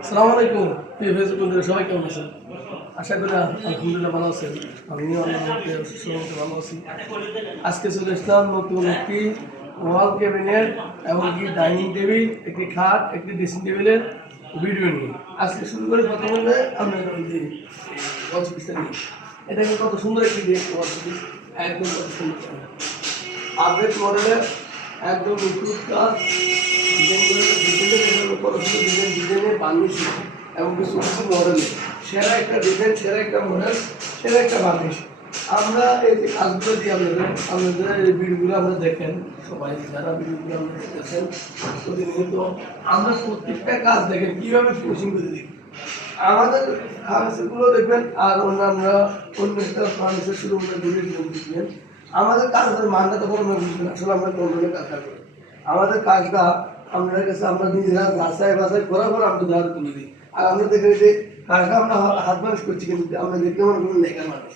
আসসালামু আলাইকুম। ফেসবুক বন্ধুরা সবাই কেমন আছেন? আশা করি আলহামদুলিল্লাহ ভালো আছেন। আমিও আল্লাহর সুস্থ ভালো আছি। আজকে চলে আসলাম নতুন একটি ওয়াল ক্যাবিনেট এবং কি ডাইনিং টেবিল, একটি খাট, একটি ড্রেসিং টেবিলের ভিডিও নিয়ে আজকে শুরু করে কথা বললে আমরা ওই যে ওয়াল শোপিসটা নিয়ে এটাকে কত সুন্দর একটি ওয়াল শোপিস, একদম কত সুন্দর আপডেট মডেলের একদম নিখুঁত কাজ ডিজাইনে বার্নিশ এবং কিছু কিছু মডেলে সেরা একটা ডিজাইন, সেরা একটা মডেল, সেরা একটা বার্নিশ। আমরা এই যে কাজগুলো দিয়ে আপনাদের এই ভিডিওগুলো আমরা দেখেন, সবাই যারা ভিডিওগুলো আমরা দেখতেছেন প্রতিনিয়ত আমরা প্রত্যেকটা কাজ দেখেন কীভাবে ফিনিশিং করে দিই। আমাদের ফার্নিচারগুলো দেখবেন আর অন্য একটা ফার্নিচার শুরু করে দেখবেন আমাদের কাজের মানটা তখন আমরা বুঝবেন আসলে আমরা কোন ধরনের কাজটা করি। আমাদের কাজটা আপনাদের কাছে আমরা নিজেরা যাচাই বাছাই করার পর আমরা ধার তুলে দিই। আর আমরা দেখেন যে কাজটা আমরা হাত মানুষ করছি, কিন্তু আমরা দেখতে আমার কোনো লেখার মানুষ,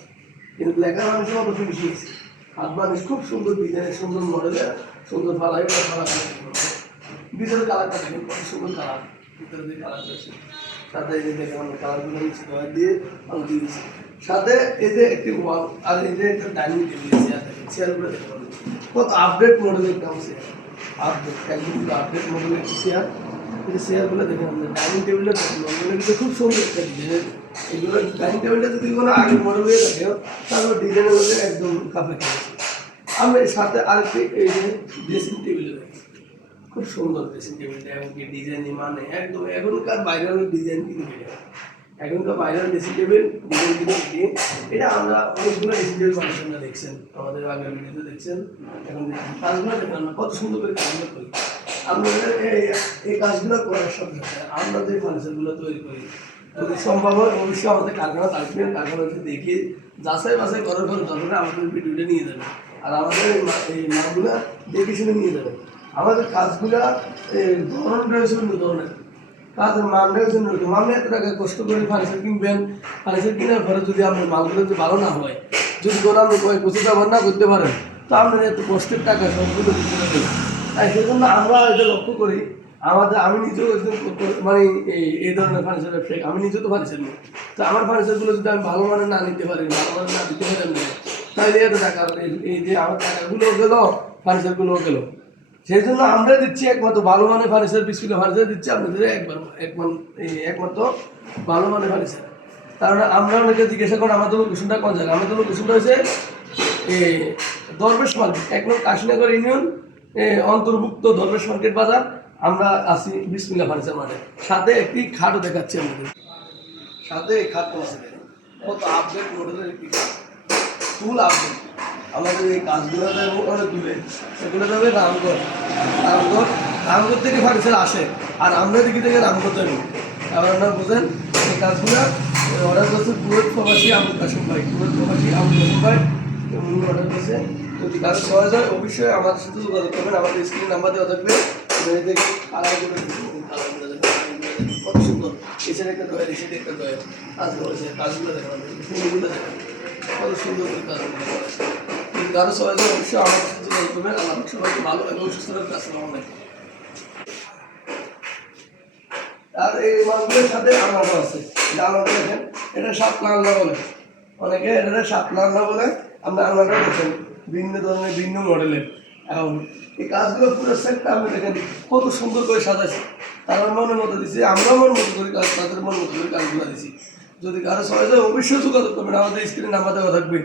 কিন্তু লেখার মানুষের মতো ফিনিশিং হাত মানুষ খুব সুন্দর ডিজাইনের, সুন্দর মডেলের, সুন্দর ফালাই ভিতরে কালারটা দেখেন কত সুন্দর কালার, ভিতরে দিয়ে কালার আছে সাথে এই যে দেখেন আমরা কালারগুলো দিয়ে আমরা দিয়েছি। সাথে এই যে একটি ওয়াল আর এই যে একটা ডাইনিং টেবিল চেয়ার দেখেন, চেয়ারগুলো দেখতে পাবেন কত আপডেট মডেলের একটা চেয়ার, আপডেট একদম আপডেট মডেলের একটি চেয়ার। এই চেয়ারগুলো দেখেন আমাদের ডাইনিং টেবিলটা কিন্তু খুব সুন্দর একটা ডিজাইনের। এগুলো ডাইনিং টেবিলটা যদি কোনো আগের মডেল হয়ে থাকে তাহলে ডিজাইনের মধ্যে একদম কাপে খেয়েছে। আমরা এর সাথে আরেকটি এই যে ড্রেসিং টেবিল দেখি খুব সুন্দর ড্রেসিং টেবিলটা এবং কি ডিজাইন মানে একদম এখনকার ভাইরাল ডিজাইন কিন্তু এখনকার ভাইরাল ড্রেসিং টেবিল ডিজাইন কিন্তু এটা আমরা অনেকগুলো ড্রেসিং টেবিল মানুষরা দেখছেন, আমাদের আগের ভিডিওতে দেখছেন। এখন কাজগুলো দেখেন আমরা কত সুন্দর করে কাজগুলো করি। আপনাদের এই কাজগুলো করার সাথে সাথে আমরা যে ফার্নিচারগুলো তৈরি করি যদি সম্ভব হয় অবশ্যই আমাদের কারখানা থাকবেন, কারখানাতে দেখে যাচাই বাছাই করার পর দরকার আমাদের ভিডিওটা নিয়ে যাবেন আর আমাদের এই মালগুলো দেখে শুনে নিয়ে যাবেন। আমাদের কাজগুলা ধরনটা হচ্ছে অন্য ধরনের কাজের মানটা হচ্ছে নতুন। আপনি এত টাকা কষ্ট করে ফার্নিচার কিনবেন, ফার্নিচার কেনার পরে যদি আপনার মালগুলো যদি ভালো না হয়, যদি কোনো আপনি কয়েক বছর ব্যবহার না করতে পারেন, তো আপনার এত কষ্টের টাকা সবগুলো দিতে হবে। তাই সেই জন্য আমরা এটা লক্ষ্য করি। আমি নিজেও একজন মানে এই ধরনের ফার্নিচারের ফ্রেক, আমি নিজেও তো ফার্নিচার নিই। তো আমার ফার্নিচারগুলো যদি আমি ভালো মানের না নিতে পারি, ভালো মানের না দিতে পারি আমি, তাহলে এত টাকা এই যে আমার টাকাগুলো গেল, ফার্নিচারগুলো গেল। সেই জন্য আমরা দিচ্ছি একমাত্র ভালো মানের ফার্নিচার, 20 কিলো ফার্নিচার দিচ্ছি আপনাদের একমাত্র ভালো মানের ফার্নিচার। কারণ আমরা অনেকে জিজ্ঞাসা করেন আমাদের লোকেশনটা কোন জায়গায়। আমাদের লোকেশনটা হচ্ছে দরবেশ মার্কেট, 1 নং কাশীনগর ইউনিয়ন অন্তর্ভুক্ত দরবেশ মার্কেট বাজার। আমরা আছি বিসমিল্লাহ ফার্নিচার মার্কেট। সাথে একটি খাটও দেখাচ্ছি আমাদের, সাথে এই খাটও আছে কত আপডেট মডেলের একটি খাট, ফুল আপডেট। আমাদের এই কাজগুলো অনেক দূরে, সেগুলো যাবে রামগড় থেকে ফার্নিচার আসে আর আমরা দিকে থেকে রামগড় যাবি। কারণ আপনারা বোঝেন এই কাজগুলো অর্ডার করছে কুয়েত প্রবাসী আবুল কাসিম ভাই, উনি অর্ডার করছে। যদি কাজ করা যায় অবশ্যই আমাদের সাথে যোগাযোগ করবেন, আমাদের স্ক্রিন নাম্বার দেওয়া থাকবে। কত সুন্দর এসের একটা দয়া, এসের একটা দয়া কাজ করেছে, কাজগুলো দেখেন, ফুলগুলো দেখেন কত সুন্দর করে কাজগুলো করেছে। কারো সবাই অবশ্যই আমার সাথে যোগাযোগ করবেন। আল্লাহ সবাইকে ভালো এবং সুস্থ রাখবে। আসসালামু আলাইকুম। আর এই মাছগুলোর সাথে আলমারি আছে, আলমারি দেখেন এটা 7 লাখ বলে, অনেকে এটা 7 লাখ বলে। আমরা আলমারিটা দেখেন ভিন্ন ধরনের, ভিন্ন মডেলের। এখন এই কাজগুলো পুরো সেটটা আপনি দেখেন কত সুন্দর করে সাজাইছে। তারা মনের মতো দিচ্ছে, আমরাও মন মতো করে কাজ, তাদের মন মতো করে কাজগুলো দিচ্ছি। যদি কারো সবাই অবশ্যই যোগাযোগ করবেন, আমাদের স্ক্রিনে নাম্বার দেওয়া থাকবে।